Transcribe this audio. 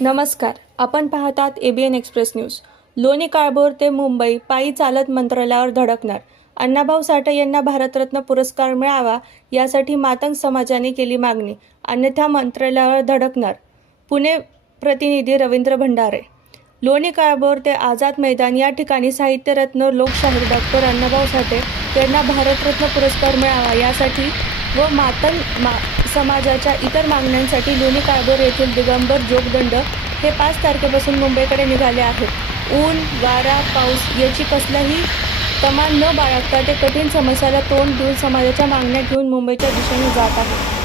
नमस्कार. आपण पाहतात ABN express news Loni Kalbhor ते मुंबई पायी चालत मंत्रालयावर धडकणार. अण्णाभाऊ साठे यांना भारतरत्न पुरस्कार मिळावा यासाठी मातंग समाजाने केली मागणी. अन्यथा मंत्रालयावर धडकणार. पुणे प्रतिनिधी रवींद्र भंडारे. लोणी काळभोर ते आझाद मैदान या ठिकाणी साहित्यरत्न लोकशाहीर डॉक्टर अण्णाभाऊ साठे यांना भारतरत्न पुरस्कार मिळावा यासाठी व मातंग मा समाजाच्या इतर मागण्यांसाठी लोणी काळभोर येथील दिगंबर जोगदंड हे पाच तारखेपासून मुंबईकडे निघाले आहेत. ऊन वारा पाऊस याची कसलाही कमान न बाळगता ते कठीण समस्याला तोंड देऊन समाजाच्या मागण्या घेऊन मुंबईच्या दिशेने जात आहेत.